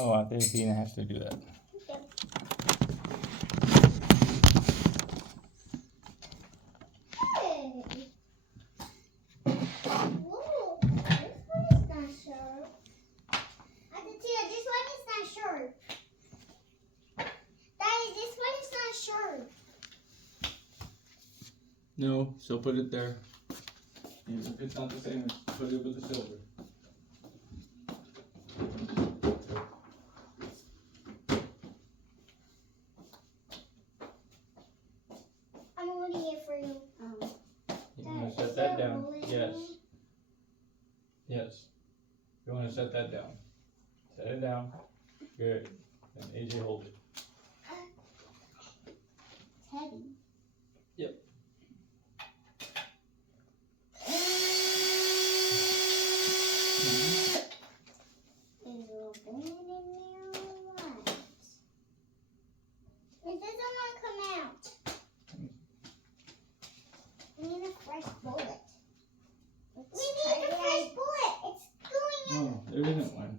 No, I think Athena has to do that. Okay. Hey. Whoa, this one is not sharp. Athena, this one is not sharp. Daddy, this one is not sharp. No, so put it there. Even if it's not the same, put it with the silver. I'm holding it for you. You want to set that down? Yes. Yes. You want to set that down? Set it down. Good. And AJ hold it. It's heavy. Yep. Is it open in there or what? It doesn't want to come out. We need a fresh bullet. We need a fresh bullet. It's going in. No, there isn't one.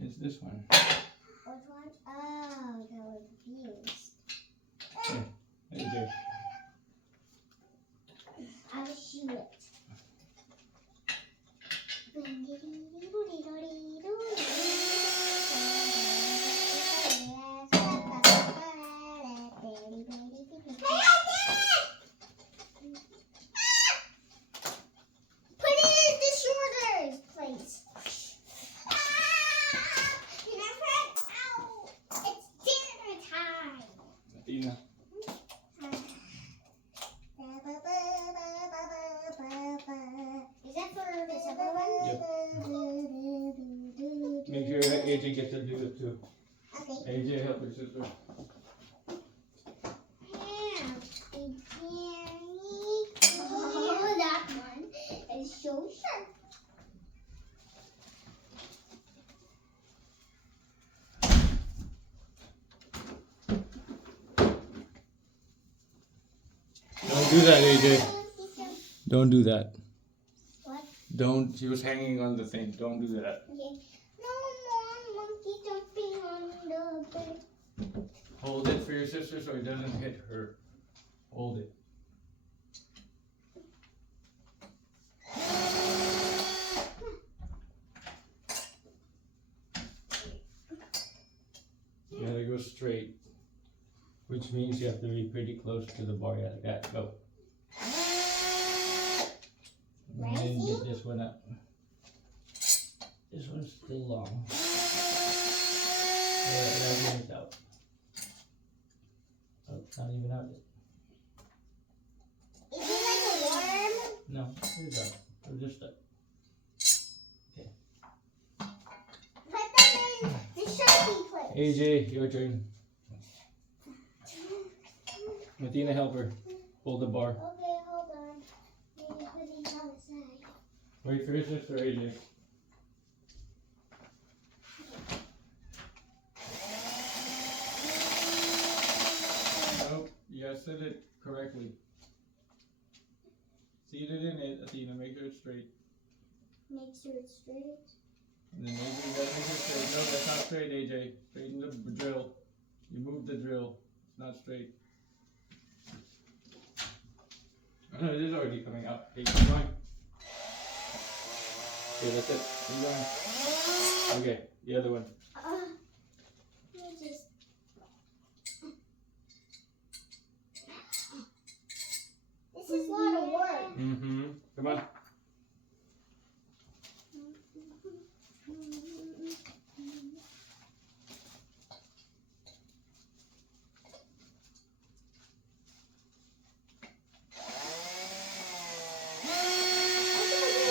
It's this one. Which one? Oh, that was confused. AJ. I'll shoot it. Put it in the shoulders, please. It's dinner time. Athena. Is that for the second one? Make sure that AJ gets to do it too. Okay. AJ, help your sister. Oh, that one is so sharp. Don't do that, AJ. Don't do that. What? Don't. She was hanging on the thing. Don't do that. Okay. No more monkey jumping on the bed. Hold it for your sister so it doesn't hit her. Hold it. You gotta go straight, which means you have to be pretty close to the bar. Yeah, like that. Go. And then get this one up. This one's still long. Yeah, it's out. Oh, it's not even out yet. Is it like a worm? No, it's out. We're just stuck. Put them in the Sharpie place. AJ, your turn. Athena, help her. Hold the bar. Okay, hold on. Maybe put these on the side. Wait for your sister, AJ. Nope, you gotta set it correctly. Seat it in it, Athena. Make sure it's straight. Make sure it's straight. And then AJ, that makes it straight. No, that's not straight, AJ. Straighten the drill. You move the drill. It's not straight. Oh, no, it is already coming out. Hey, keep going. Okay, that's it. Keep going. Okay, the other one. Let me just. This is a lot of work. Mm-hmm. Come on.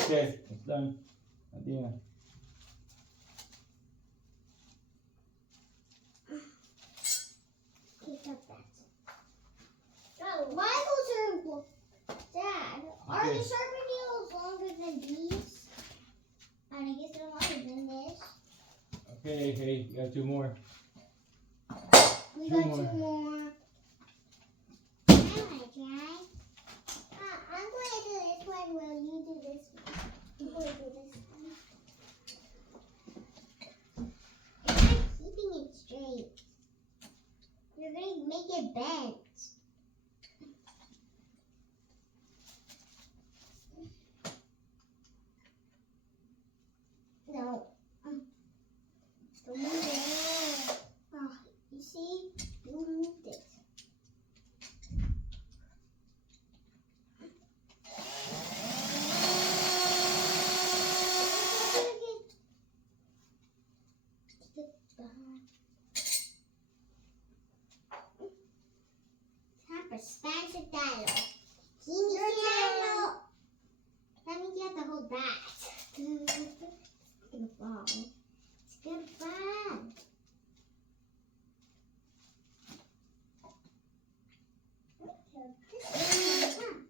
Okay, it's done. Athena. Pick up that. Oh, why those are Dad? Are Okay. the sharper needles longer than these? And I guess they're longer than this. Okay, hey, you got two more. We Two got more. two more. I want to try. I'm going to do this one while you do this one. I'm going to do this one. make it bend. No. Don't move it. Oh, you see? You moved it. Spanish dialogue. Your channel. That means you have to hold that. It's gonna fall. It's gonna fall.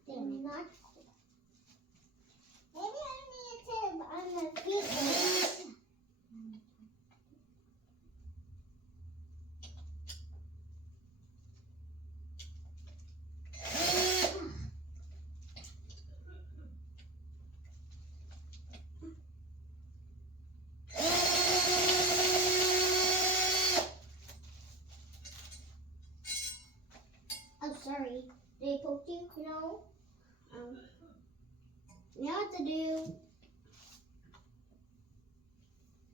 They're not cool. Maybe I need to on the feet. Oh, sorry. Did I poke you? No. You know what to do.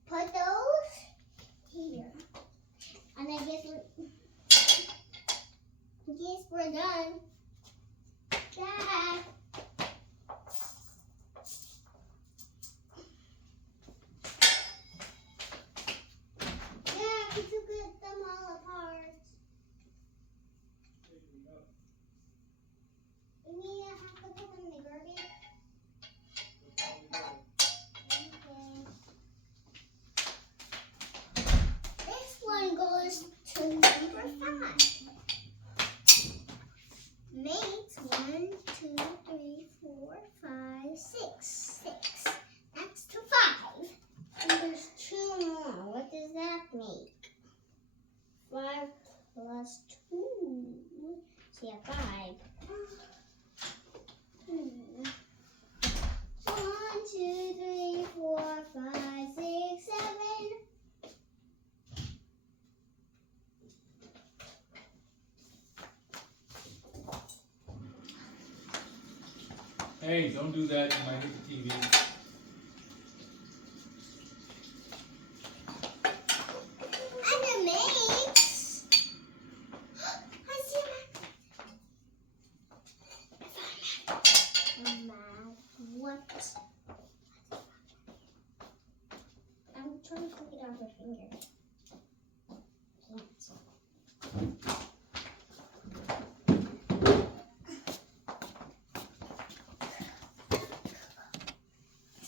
Put those here. And I guess we're done. Dad. Yeah, we took them all apart. You mean I have to put them in the garbage? Okay. This one goes to number 5. Makes 1, 2, 3, 4, 5, 6. 6. That's to 5. And there's 2 more. What does that make? 5 plus 2. So yeah, 5. 1, 2, 3, 4, 5, 6, 7. Hey, don't do that. You might hit the TV.